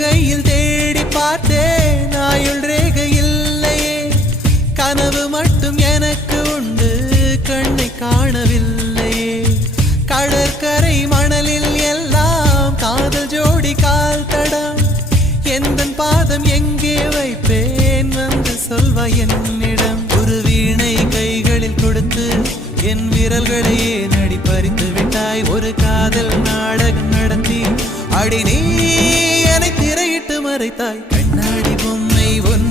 உள்ளங்கையில் தேடி பார்த்தேன் ஆயுள் ரேகை இல்லையே கனவு மட்டும் எனக்கு உண்டு கண்ணை காணவில்லையே கடற்கரை மணலில் எல்லாம் காதல் ஜோடி கால் தடம் எந்தன் பாதம் எங்கே வைப்பேன் வந்து சொல்வாய் என்னிடம் ஒரு வீணை கைகளில் கொடுத்து என் விரல்களையே நடி பறித்து விட்டாய் ஒரு காதல் நாடகம் நடத்தி அடி நீ என்னை திரையிட்டு மறைத்தாய் கண்ணாடி பொம்மை ஒன்று